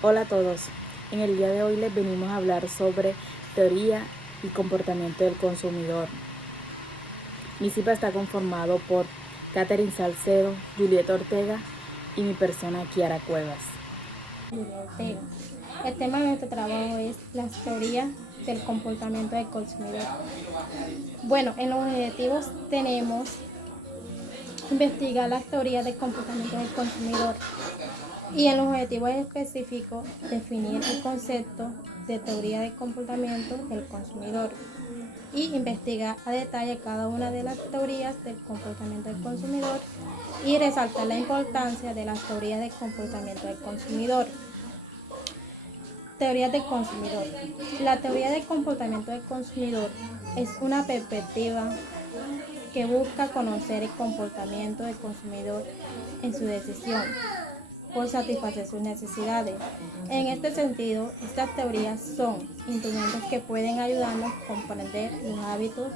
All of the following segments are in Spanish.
Hola a todos, en el día de hoy les venimos a hablar sobre teoría y comportamiento del consumidor. Mi CIPA está conformado por Catherine Salcedo, Julieta Ortega y mi persona Kiara Cuevas. Julia Ortega. El tema de nuestro trabajo es las teorías del comportamiento del consumidor. Bueno, en los objetivos tenemos investigar las teorías del comportamiento del consumidor y en los objetivos específicos definir el concepto de teoría del comportamiento del consumidor y investigar a detalle cada una de las teorías del comportamiento del consumidor y resaltar la importancia de las teorías del comportamiento del consumidor. Teoría del consumidor. La teoría del comportamiento del consumidor es una perspectiva que busca conocer el comportamiento del consumidor en su decisión por satisfacer sus necesidades. En este sentido, estas teorías son instrumentos que pueden ayudarnos a comprender los hábitos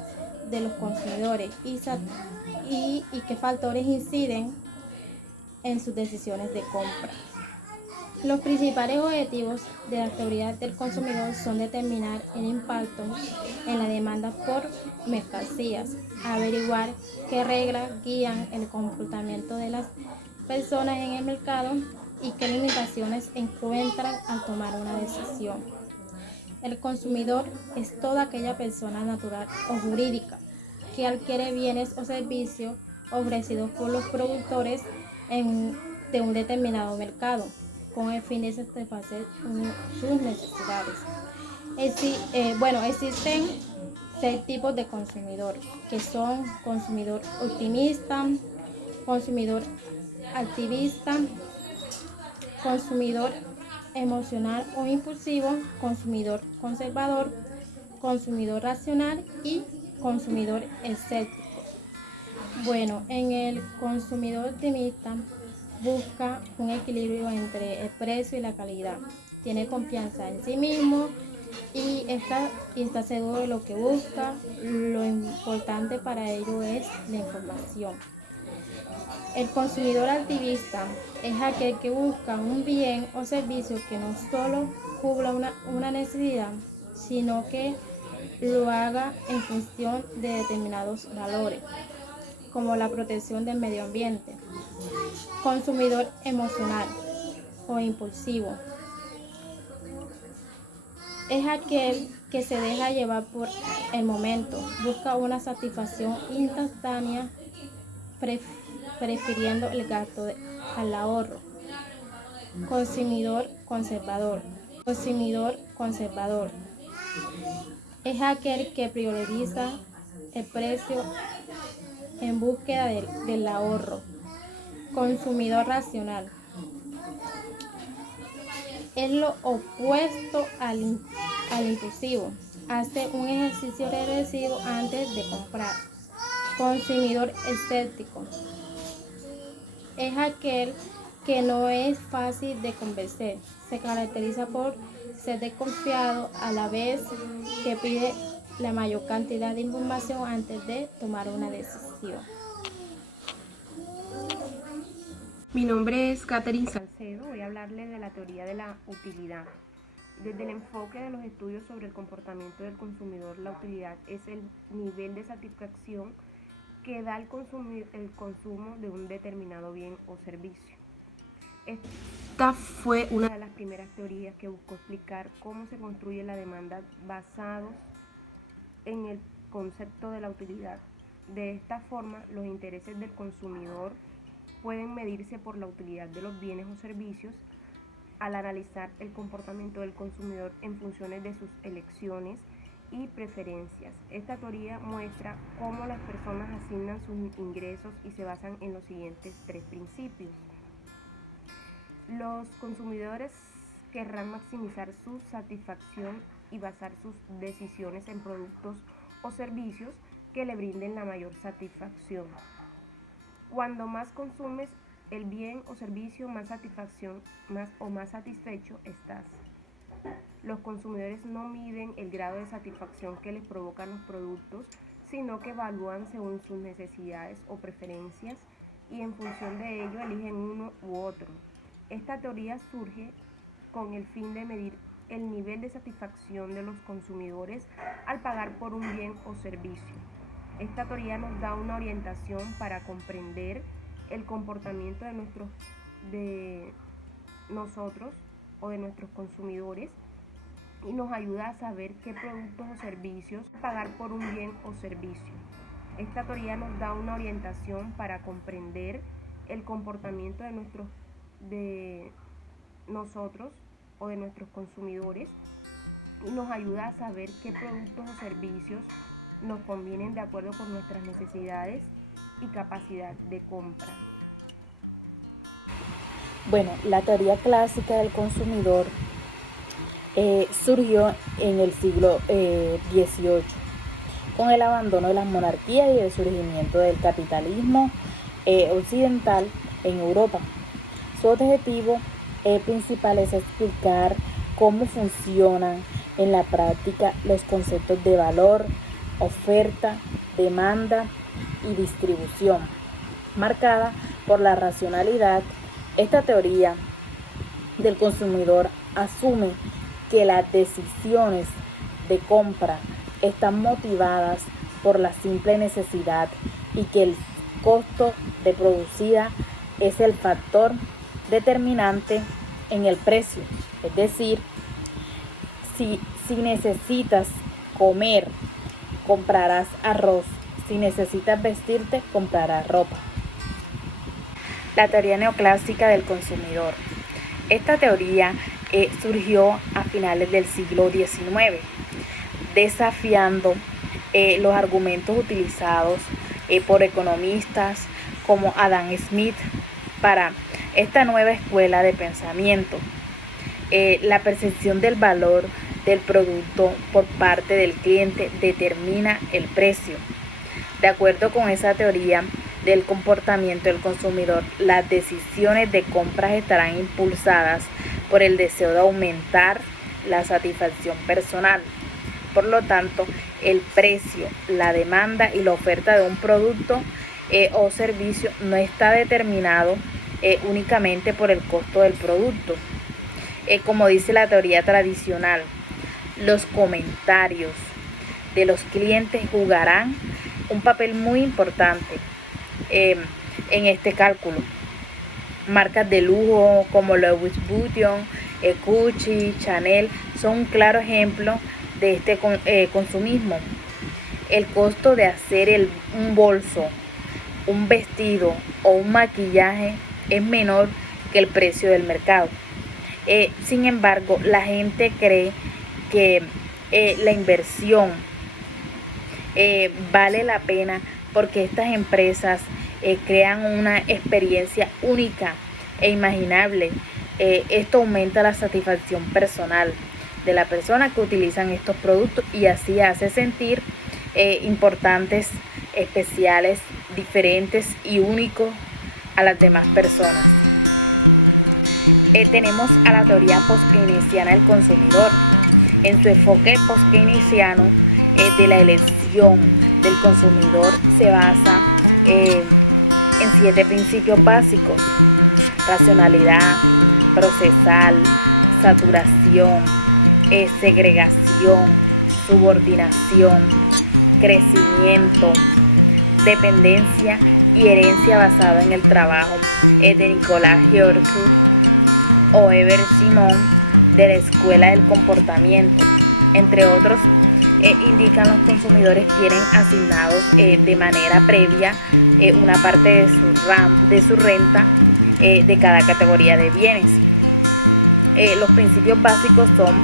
de los consumidores y qué factores inciden en sus decisiones de compra. Los principales objetivos de las teorías del consumidor son determinar el impacto en la demanda por mercancías, averiguar qué reglas guían el comportamiento de las personas en el mercado y qué limitaciones encuentran al tomar una decisión. El consumidor es toda aquella persona natural o jurídica que adquiere bienes o servicios ofrecidos por los productores de un determinado mercado con el fin de satisfacer sus necesidades. Existen 6 tipos de consumidor, que son consumidor optimista, consumidor activista, consumidor emocional o impulsivo, consumidor conservador, consumidor racional y consumidor escéptico. Bueno, en el consumidor optimista busca un equilibrio entre el precio y la calidad. Tiene confianza en sí mismo y está seguro de lo que busca. Lo importante para ello es la información. El consumidor activista es aquel que busca un bien o servicio que no solo cubra una necesidad, sino que lo haga en función de determinados valores, como la protección del medio ambiente. Consumidor emocional o impulsivo es aquel que se deja llevar por el momento, busca una satisfacción instantánea, prefiriendo el gasto al ahorro. Consumidor conservador. Consumidor conservador es aquel que prioriza el precio en búsqueda del ahorro. Consumidor racional es lo opuesto al impulsivo. Hace un ejercicio regresivo antes de comprar. Consumidor escéptico es aquel que no es fácil de convencer. Se caracteriza por ser desconfiado a la vez que pide la mayor cantidad de información antes de tomar una decisión. Mi nombre es Catherine Salcedo, voy a hablarles de la teoría de la utilidad. Desde el enfoque de los estudios sobre el comportamiento del consumidor, la utilidad es el nivel de satisfacción que da el consumo de un determinado bien o servicio. Esta fue una de las primeras teorías que buscó explicar cómo se construye la demanda basados en el concepto de la utilidad. De esta forma, los intereses del consumidor pueden medirse por la utilidad de los bienes o servicios al analizar el comportamiento del consumidor en funciones de sus elecciones y preferencias. Esta teoría muestra cómo las personas asignan sus ingresos y se basan en los siguientes 3 principios. Los consumidores querrán maximizar su satisfacción y basar sus decisiones en productos o servicios que le brinden la mayor satisfacción. Cuando más consumes el bien o servicio, más satisfecho estás. Los consumidores no miden el grado de satisfacción que les provocan los productos, sino que evalúan según sus necesidades o preferencias y en función de ello eligen uno u otro. Esta teoría surge con el fin de medir el nivel de satisfacción de los consumidores al pagar por un bien o servicio. Esta teoría nos da una orientación para comprender el comportamiento de nosotros o de nuestros consumidores y nos ayuda a saber qué productos o servicios pagar por un bien o servicio. Esta teoría nos da una orientación para comprender el comportamiento de nosotros o de nuestros consumidores y nos ayuda a saber qué productos o servicios nos convienen de acuerdo con nuestras necesidades y capacidad de compra. Bueno, la teoría clásica del consumidor surgió en el siglo XVIII, con el abandono de las monarquías y el surgimiento del capitalismo occidental en Europa. Su objetivo principal es explicar cómo funcionan en la práctica los conceptos de valor, oferta, demanda y distribución, marcada por la racionalidad. Esta teoría del consumidor asume que las decisiones de compra están motivadas por la simple necesidad y que el costo de producida es el factor determinante en el precio. Es decir, si necesitas comer, comprarás arroz. Si necesitas vestirte, comprarás ropa. La teoría neoclásica del consumidor. Esta teoría surgió a finales del siglo XIX, desafiando los argumentos utilizados por economistas como Adam Smith para esta nueva escuela de pensamiento. La percepción del valor del producto por parte del cliente determina el precio. De acuerdo con esa teoría del comportamiento del consumidor, las decisiones de compras estarán impulsadas por el deseo de aumentar la satisfacción personal. Por lo tanto, el precio, la demanda y la oferta de un producto o servicio no está determinado únicamente por el costo del producto. Como dice la teoría tradicional, los comentarios de los clientes jugarán un papel muy importante en este cálculo. Marcas de lujo como Louis Vuitton, Gucci, Chanel son un claro ejemplo de este consumismo. El costo de hacer un bolso, un vestido o un maquillaje es menor que el precio del mercado. Sin embargo, la gente cree que la inversión vale la pena porque estas empresas crean una experiencia única e imaginable. Esto aumenta la satisfacción personal de la persona que utilizan estos productos y así hace sentir importantes, especiales, diferentes y únicos a las demás personas. Tenemos a la teoría post-keynesiana del consumidor. En su enfoque post-keynesiano de la elección del consumidor se basa en 7 principios básicos: racionalidad, procesal, saturación, segregación, subordinación, crecimiento, dependencia y herencia basada en el trabajo de Nicolas Georges o Eber Simon de la Escuela del Comportamiento. Entre otros, indican los consumidores tienen asignados de manera previa una parte de su renta de cada categoría de bienes. Los principios básicos son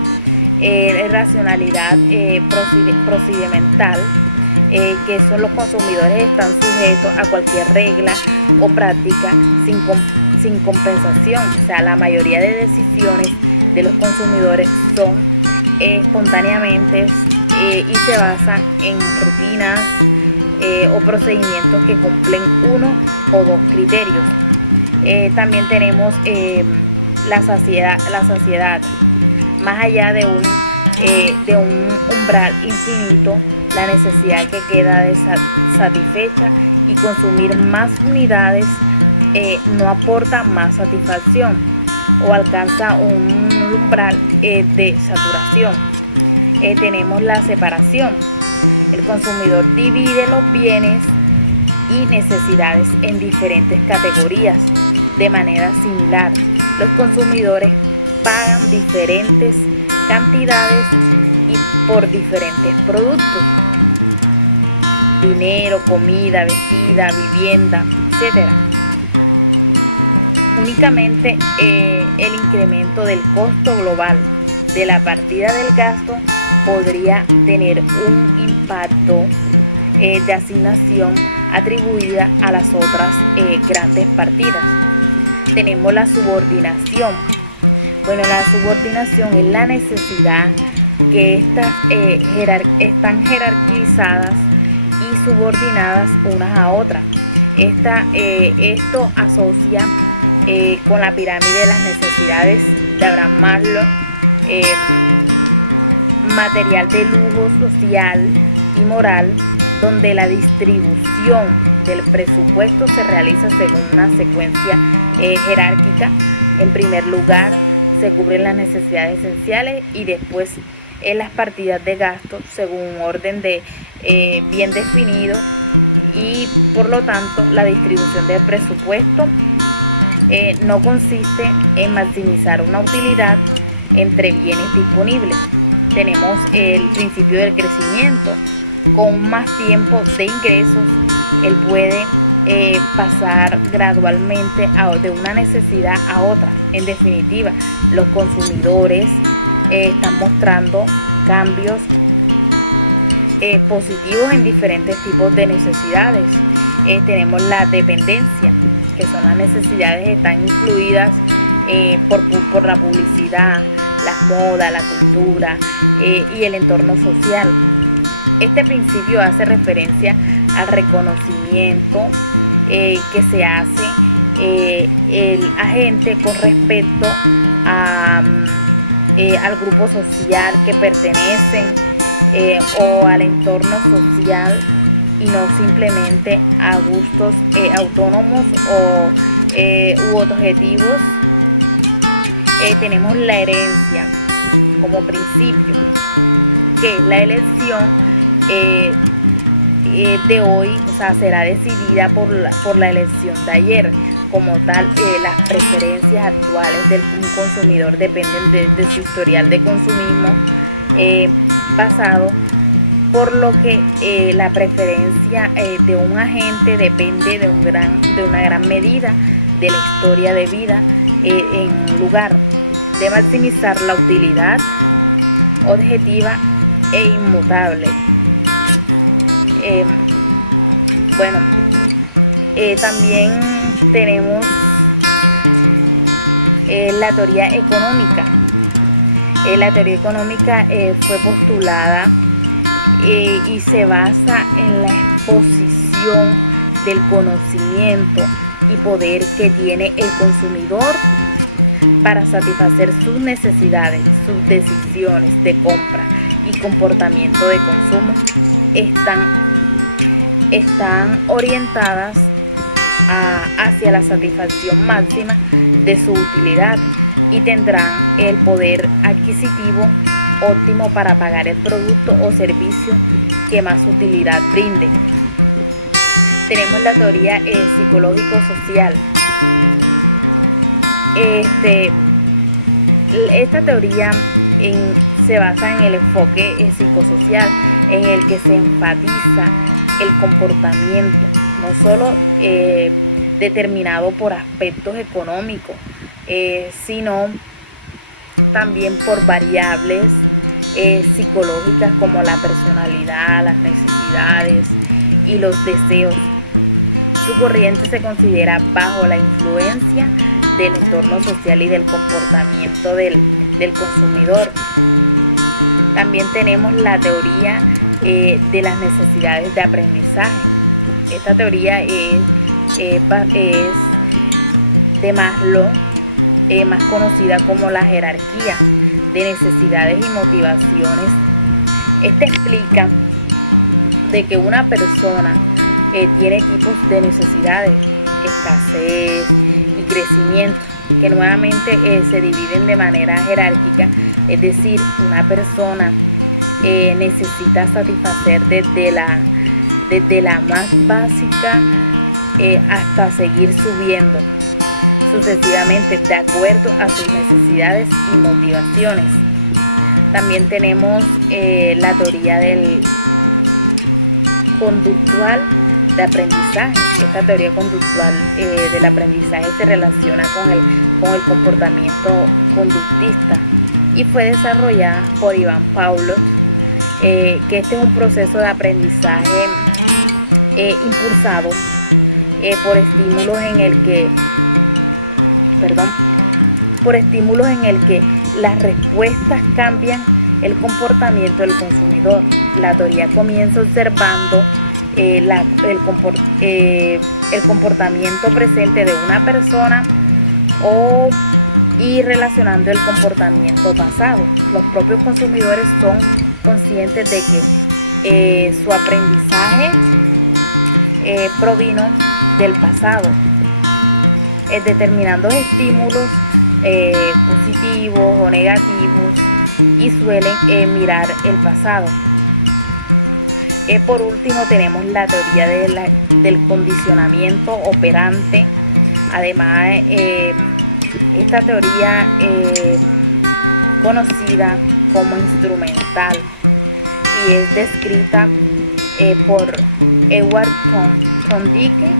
racionalidad procedimental, que son los consumidores están sujetos a cualquier regla o práctica sin compensación. O sea, la mayoría de decisiones de los consumidores son espontáneamente y se basan en rutinas o procedimientos que cumplen uno o dos criterios. También tenemos la saciedad. Más allá de un umbral infinito, la necesidad que queda satisfecha y consumir más unidades no aporta más satisfacción. o alcanza un umbral de saturación. Tenemos la separación. El consumidor divide los bienes y necesidades en diferentes categorías de manera similar. Los consumidores pagan diferentes cantidades y por diferentes productos: dinero, comida, vestida, vivienda, etc. Únicamente el incremento del costo global de la partida del gasto podría tener un impacto de asignación atribuida a las otras grandes partidas. Tenemos la subordinación. Bueno, la subordinación es la necesidad que estas están jerarquizadas y subordinadas unas a otras. Esto asocia con la pirámide de las necesidades de Abraham Maslow, material de lujo social y moral, donde la distribución del presupuesto se realiza según una secuencia jerárquica. En primer lugar, se cubren las necesidades esenciales y después en las partidas de gasto según un orden bien definido, y por lo tanto la distribución del presupuesto no consiste en maximizar una utilidad entre bienes disponibles. Tenemos el principio del crecimiento. Con más tiempo de ingresos, él puede pasar gradualmente de una necesidad a otra. En definitiva, los consumidores están mostrando cambios positivos en diferentes tipos de necesidades. Tenemos la dependencia, que son las necesidades que están influidas por la publicidad, las modas, la cultura y el entorno social. Este principio hace referencia al reconocimiento que se hace el agente con respecto al grupo social que pertenecen o al entorno social, y no simplemente a gustos autónomos u objetivos. Tenemos la herencia como principio, que es la elección de hoy, o sea, será decidida por la elección de ayer. Como tal, las preferencias actuales de un consumidor dependen de su historial de consumismo pasado, por lo que la preferencia de un agente depende de una gran medida de la historia de vida, en lugar de maximizar la utilidad objetiva e inmutable. También tenemos la teoría económica. La teoría económica fue postulada y se basa en la exposición del conocimiento y poder que tiene el consumidor para satisfacer sus necesidades. Sus decisiones de compra y comportamiento de consumo están orientadas hacia la satisfacción máxima de su utilidad, y tendrán el poder adquisitivo óptimo para pagar el producto o servicio que más utilidad brinde. Tenemos la teoría psicológico-social. Esta teoría se basa en el enfoque psicosocial, en el que se enfatiza el comportamiento, no solo determinado por aspectos económicos, sino también por variables psicológicas como la personalidad, las necesidades y los deseos. Su corriente se considera bajo la influencia del entorno social y del comportamiento del consumidor. También tenemos la teoría de las necesidades de aprendizaje. Esta teoría es de Maslow, más conocida como la jerarquía de necesidades y motivaciones. Esta explica de que una persona tiene tipos de necesidades: escasez y crecimiento. que nuevamente se dividen de manera jerárquica, es decir, una persona necesita satisfacer desde la más básica hasta seguir subiendo sucesivamente de acuerdo a sus necesidades y motivaciones. También tenemos la teoría del conductual de aprendizaje. Esta teoría conductual del aprendizaje se relaciona con el comportamiento conductista y fue desarrollada por Ivan Pavlov, que este es un proceso de aprendizaje impulsado por estímulos en el que las respuestas cambian el comportamiento del consumidor. La teoría comienza observando el comportamiento presente de una persona y relacionando el comportamiento pasado. Los propios consumidores son conscientes de que su aprendizaje provino del pasado, determinando estímulos positivos o negativos, y suelen mirar el pasado. Por último tenemos la teoría del condicionamiento operante. Además, esta teoría conocida como instrumental y es descrita por Edward Thorndike.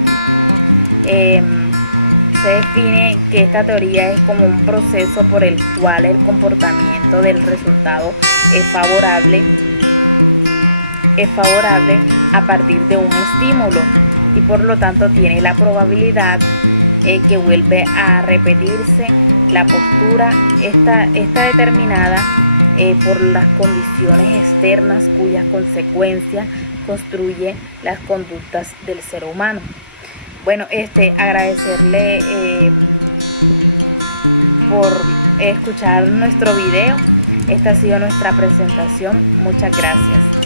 Se define que esta teoría es como un proceso por el cual el comportamiento del resultado es favorable a partir de un estímulo, y por lo tanto tiene la probabilidad que vuelve a repetirse la postura está determinada por las condiciones externas cuyas consecuencias construye las conductas del ser humano. Bueno, agradecerle por escuchar nuestro video. Esta ha sido nuestra presentación. Muchas gracias.